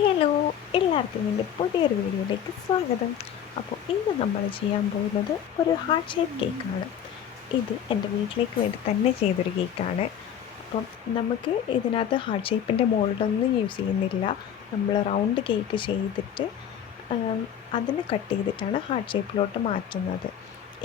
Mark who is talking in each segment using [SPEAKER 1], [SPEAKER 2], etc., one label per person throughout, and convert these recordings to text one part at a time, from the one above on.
[SPEAKER 1] Hello എല്ലാവർക്കും എന്റെ പുതിയൊരു വീഡിയോയിലേക്ക് സ്വാഗതം. അപ്പോൾ ഇന്ന് നമ്മൾ ചെയ്യാൻ പോകുന്നത് ഒരു ഹാർട്ട് ഷേപ്പ് കേക്കാണ് ഇത് എന്റെ വീട്ടിലേക്ക് വേണ്ടി തന്നെ ചെയ്തൊരു കേക്കാണ് അപ്പം നമുക്ക് ഇതിനകത്ത് ഹാർട്ട് ഷേപ്പിന്റെ മോൾഡൊന്നും യൂസ് ചെയ്യുന്നില്ല. നമ്മൾ റൗണ്ട് കേക്ക് ചെയ്തിട്ട് അതിന് കട്ട് ചെയ്തിട്ടാണ് ഹാർട്ട് ഷേപ്പിലോട്ട് മാറ്റുന്നത്.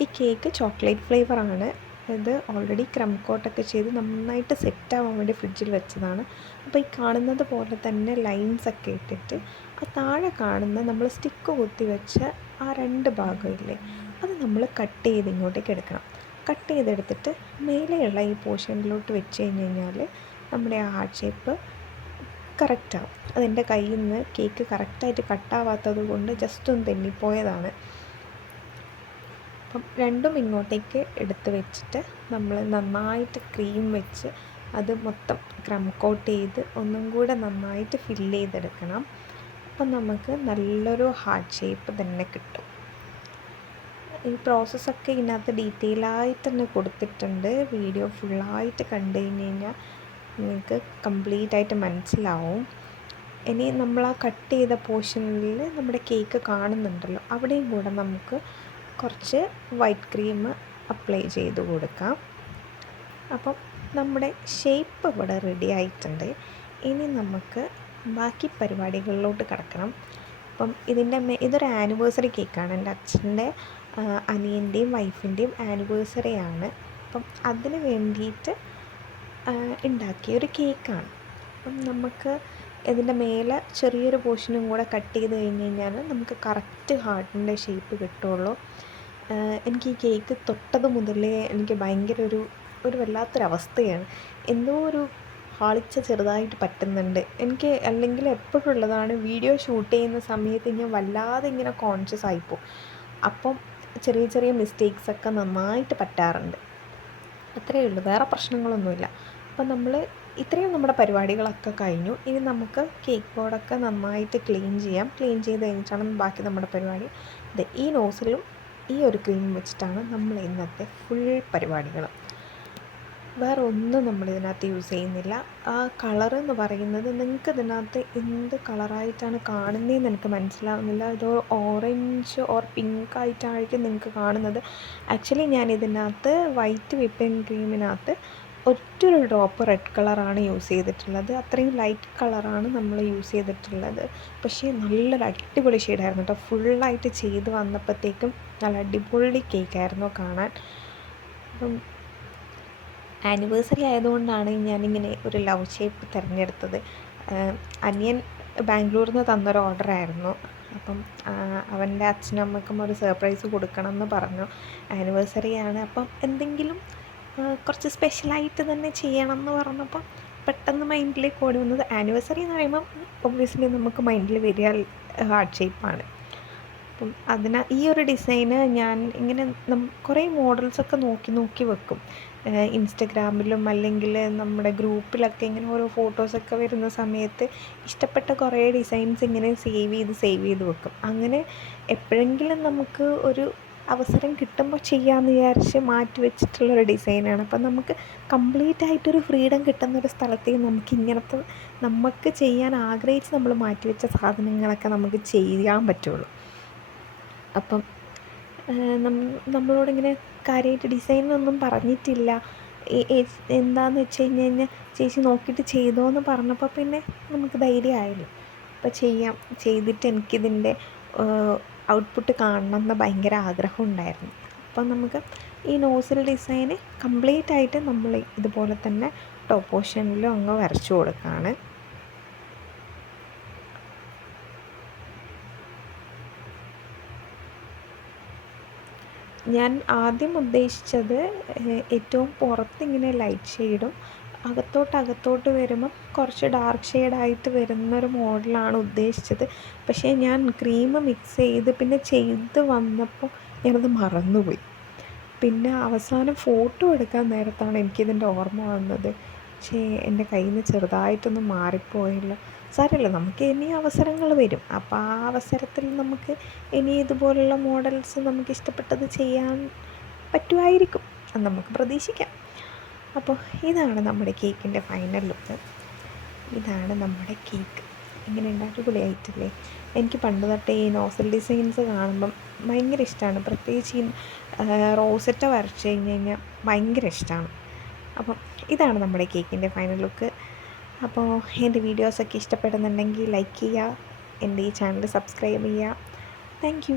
[SPEAKER 1] ഈ കേക്ക് ചോക്ലേറ്റ് ഫ്ലേവറാണ് ഇത് ഓൾറെഡി ക്രം കോട്ടൊക്കെ ചെയ്ത് നന്നായിട്ട് സെറ്റാവാൻ വേണ്ടി ഫ്രിഡ്ജിൽ വെച്ചതാണ്. അപ്പോൾ ഈ കാണുന്നത് പോലെ തന്നെ ലൈൻസ് ഒക്കെ ഇട്ടിട്ട് ആ താഴെ കാണുന്ന നമ്മൾ സ്റ്റിക്ക് കുത്തി വെച്ച ആ രണ്ട് ഭാഗമില്ലേ അത് നമ്മൾ കട്ട് ചെയ്ത് ഇങ്ങോട്ടേക്ക് എടുക്കണം. കട്ട് ചെയ്തെടുത്തിട്ട് മേലെയുള്ള ഈ പോർഷനിലോട്ട് വെച്ച് കഴിഞ്ഞ് കഴിഞ്ഞാൽ നമ്മുടെ ആ ഹാർട്ട് ഷേപ്പ് കറക്റ്റാവും അതെന്റെ കയ്യിൽ നിന്ന് കേക്ക് കറക്റ്റായിട്ട് കട്ടാവാത്തത് കൊണ്ട് ജസ്റ്റ് ഒന്ന് തെന്നിപ്പോയതാണ്. അപ്പം രണ്ടും ഇങ്ങോട്ടേക്ക് എടുത്ത് വെച്ചിട്ട് നമ്മൾ നന്നായിട്ട് ക്രീം വെച്ച് അത് മൊത്തം ക്രം കോട്ട് ചെയ്ത് ഒന്നും കൂടെ നന്നായിട്ട് ഫില്ല് ചെയ്തെടുക്കണം. അപ്പം നമുക്ക് നല്ലൊരു ഹാർട്ട് ഷേപ്പ് തന്നെ കിട്ടും. ഈ പ്രോസസ്സൊക്കെ ഇതിനകത്ത് ഡീറ്റെയിൽ ആയിട്ട് തന്നെ കൊടുത്തിട്ടുണ്ട്. വീഡിയോ ഫുള്ളായിട്ട് കണ്ടു കഴിഞ്ഞ് കഴിഞ്ഞാൽ നിങ്ങൾക്ക് കംപ്ലീറ്റ് ആയിട്ട് മനസ്സിലാവും. ഇനി നമ്മൾ ആ കട്ട് ചെയ്ത പോർഷനിൽ നമ്മുടെ കേക്ക് കാണുന്നുണ്ടല്ലോ അവിടെയും കൂടെ നമുക്ക് കുറച്ച് വൈറ്റ് ക്രീം അപ്ലൈ ചെയ്ത് കൊടുക്കാം. അപ്പം നമ്മുടെ ഷേപ്പ് ഇവിടെ റെഡി ആയിട്ടുണ്ട്. ഇനി നമുക്ക് ബാക്കി പരിപാടികളിലോട്ട് കിടക്കണം. അപ്പം ഇതിന്റെ മേ ഇതൊരു ആനിവേഴ്സറി കേക്കാണ് എന്റെ അച്ഛന്റെ അനിയന്റെയും വൈഫിന്റെയും ആനിവേഴ്സറിയാണ് അപ്പം അതിന് വേണ്ടിയിട്ട് ഉണ്ടാക്കിയ ഒരു കേക്കാണ് അപ്പം നമുക്ക് ഇതിന്റെ മേലെ ചെറിയൊരു പോർഷനും കൂടെ കട്ട് ചെയ്ത് കഴിഞ്ഞ് കഴിഞ്ഞാൽ നമുക്ക് കറക്റ്റ് ഹാർട്ടിന്റെ ഷേപ്പ് കിട്ടുള്ളൂ. എനിക്ക് ഈ കേക്ക് തൊട്ടത് മുതലേ എനിക്ക് ഭയങ്കര ഒരു ഒരു വല്ലാത്തൊരവസ്ഥയാണ്. എന്തോ ഒരു ഹാളിച്ച ചെറുതായിട്ട് പറ്റുന്നുണ്ട്. എനിക്ക് അല്ലെങ്കിൽ എപ്പോഴും ഉള്ളതാണ് വീഡിയോ ഷൂട്ട് ചെയ്യുന്ന സമയത്ത് ഞാൻ വല്ലാതെ ഇങ്ങനെ കോൺഷ്യസ് ആയിപ്പോവും. അപ്പം ചെറിയ ചെറിയ മിസ്റ്റേക്സൊക്കെ നന്നായിട്ട് പറ്റാറുണ്ട്. അത്രയേ ഉള്ളൂ. വേറെ പ്രശ്നങ്ങളൊന്നുമില്ല. അപ്പം നമ്മൾ ഇത്രയും നമ്മുടെ പരിപാടികളൊക്കെ കഴിഞ്ഞു. ഇനി നമുക്ക് കേക്ക് ബോർഡൊക്കെ നന്നായിട്ട് ക്ലീൻ ചെയ്യാം. ക്ലീൻ ചെയ്ത് കഴിഞ്ഞിട്ടാണ് ബാക്കി നമ്മുടെ പരിപാടി. അതെ ഈ നോസിലും ഈ ഒരു ക്രീം വെച്ചിട്ടാണ് നമ്മൾ ഇന്നത്തെ ഫുൾ പരിപാടികൾ. വേറെ ഒന്നും നമ്മൾ ഇതിനകത്ത് യൂസ് ചെയ്യുന്നില്ല. ആ കളർ എന്ന് പറയുന്നത് നിങ്ങൾക്ക് ഇതിനകത്ത് എന്ത് കളറായിട്ടാണ് കാണുന്നതെന്ന് എനിക്ക് മനസ്സിലാവുന്നില്ല. ഇത് ഓറഞ്ച് ഓർ പിങ്ക് ആയിട്ടായിരിക്കും നിങ്ങൾക്ക് കാണുന്നത്. ആക്ച്വലി ഞാൻ ഇതിനകത്ത് വൈറ്റ് വിപ്പിംഗ് ക്രീമിനകത്ത് ഒറ്റൊരു ഡ്രോപ്പ് റെഡ് കളറാണ് യൂസ് ചെയ്തിട്ടുള്ളത്. അത്രയും ലൈറ്റ് കളറാണ് നമ്മൾ യൂസ് ചെയ്തിട്ടുള്ളത്. പക്ഷേ നല്ലൊരു അടിപൊളി ഷെയ്ഡായിരുന്നു കേട്ടോ ഫുള്ളായിട്ട് ചെയ്ത് വന്നപ്പോഴത്തേക്കും നല്ല അടിപൊളി കേക്കായിരുന്നു കാണാൻ. അപ്പം ആനിവേഴ്സറി ആയതുകൊണ്ടാണ് ഞാനിങ്ങനെ ഒരു ലവ് ഷേപ്പ് തിരഞ്ഞെടുത്തത്. അനിയൻ ബാംഗ്ലൂരിൽ നിന്ന് തന്നൊരു ഓർഡറായിരുന്നു അപ്പം അവന്റെ അച്ഛനും അമ്മയ്ക്കും ഒരു സർപ്രൈസ് കൊടുക്കണം എന്ന് പറഞ്ഞു ആനിവേഴ്സറിയാണ് അപ്പം എന്തെങ്കിലും കുറച്ച് സ്പെഷ്യലായിട്ട് തന്നെ ചെയ്യണം എന്ന് പറഞ്ഞപ്പോൾ പെട്ടെന്ന് മൈൻഡിലേക്ക് ഓടി വന്നത് ആനിവേഴ്സറി എന്ന് പറയുമ്പം ഒബ്വിയസ്ലി നമുക്ക് മൈൻഡിൽ വരിക ഹാർട്ട് ഷേപ്പാണ് അപ്പം അതിന് ഈ ഒരു ഡിസൈന് ഞാൻ ഇങ്ങനെ കുറേ മോഡൽസൊക്കെ നോക്കി നോക്കി വെക്കും. ഇൻസ്റ്റഗ്രാമിലും അല്ലെങ്കിൽ നമ്മുടെ ഗ്രൂപ്പിലൊക്കെ ഇങ്ങനെ ഓരോ ഫോട്ടോസൊക്കെ വരുന്ന സമയത്ത് ഇഷ്ടപ്പെട്ട കുറേ ഡിസൈൻസ് ഇങ്ങനെ സേവ് ചെയ്ത് സേവ് ചെയ്ത് വെക്കും. അങ്ങനെ എപ്പോഴെങ്കിലും നമുക്ക് ഒരു അവസരം കിട്ടുമ്പോൾ ചെയ്യാമെന്ന് വിചാരിച്ച് മാറ്റി വെച്ചിട്ടുള്ളൊരു ഡിസൈനാണ് അപ്പം നമുക്ക് കംപ്ലീറ്റ് ആയിട്ടൊരു ഫ്രീഡം കിട്ടുന്ന ഒരു സ്ഥലത്തേക്ക് നമുക്ക് ഇങ്ങനത്തെ നമുക്ക് ചെയ്യാൻ ആഗ്രഹിച്ച് നമ്മൾ മാറ്റി വെച്ച സാധനങ്ങളൊക്കെ നമുക്ക് ചെയ്യാൻ പറ്റുള്ളൂ. അപ്പം നമ്മളോടിങ്ങനെ കാര്യമായിട്ട് ഡിസൈനൊന്നും പറഞ്ഞിട്ടില്ല. എന്താന്ന് വെച്ച് കഴിഞ്ഞ് കഴിഞ്ഞാൽ ചേച്ചി നോക്കിയിട്ട് ചെയ്തോ എന്ന് പറഞ്ഞപ്പോൾ പിന്നെ നമുക്ക് ധൈര്യമായല്ലോ. അപ്പോൾ ചെയ്യാം. ചെയ്തിട്ട് എനിക്കിതിന്റെ ഔട്ട്പുട്ട് കാണണം എന്ന് ഭയങ്കര ആഗ്രഹം ഉണ്ടായിരുന്നു അപ്പോൾ നമുക്ക് ഈ നോസിൽ ഡിസൈന് കംപ്ലീറ്റ് ആയിട്ട് നമ്മൾ ഇതുപോലെ തന്നെ ടോപ്പ് പോർഷനിലും അങ്ങ് വരച്ചു കൊടുക്കുകയാണ് ഞാൻ ആദ്യം ഉദ്ദേശിച്ചത് ഏറ്റവും പുറത്തിങ്ങനെ ലൈറ്റ് ഷെയ്ഡും അകത്തോട്ട് അകത്തോട്ട് വരുമ്പം കുറച്ച് ഡാർക്ക് ഷെയ്ഡായിട്ട് വരുന്നൊരു മോഡലാണ് ഉദ്ദേശിച്ചത്. പക്ഷേ ഞാൻ ക്രീം മിക്സ് ചെയ്ത് പിന്നെ ചെയ്ത് വന്നപ്പോൾ ഞാനത് മറന്നുപോയി. പിന്നെ അവസാനം ഫോട്ടോ എടുക്കാൻ നേരത്താണ് എനിക്കിതിന്റെ ഓർമ്മ വന്നത്. പക്ഷേ എന്റെ കയ്യിൽ നിന്ന് ചെറുതായിട്ടൊന്ന് മാറിപ്പോയല്ലോ. സാരമില്ല നമുക്ക് ഇനി അവസരങ്ങൾ വരും. അപ്പോൾ ആ അവസരത്തിൽ നമുക്ക് ഇനി ഇതുപോലുള്ള മോഡൽസ് നമുക്ക് ഇഷ്ടപ്പെട്ടത് ചെയ്യാൻ പറ്റുമായിരിക്കും നമുക്ക് പ്രതീക്ഷിക്കാം. അപ്പോൾ ഇതാണ് നമ്മുടെ കേക്കിന്റെ ഫൈനൽ ലുക്ക് ഇതാണ് നമ്മുടെ കേക്ക്. എങ്ങനെയുണ്ട് അടിപൊളിയായിട്ടില്ലേ? എനിക്ക് പണ്ട് തൊട്ടേ ഈ നോസൽ ഡിസൈൻസ് കാണുമ്പം ഭയങ്കര ഇഷ്ടമാണ്. പ്രത്യേകിച്ച് ഈ റോസറ്റ വരച്ച് കഴിഞ്ഞ് കഴിഞ്ഞാൽ ഭയങ്കര ഇഷ്ടമാണ്. അപ്പം ഇതാണ് നമ്മുടെ കേക്കിന്റെ ഫൈനൽ ലുക്ക് അപ്പോൾ എന്റെ വീഡിയോസൊക്കെ ഇഷ്ടപ്പെടുന്നുണ്ടെങ്കിൽ ലൈക്ക് ചെയ്യുക. എന്റെ ഈ ചാനൽ സബ്സ്ക്രൈബ് ചെയ്യുക. താങ്ക്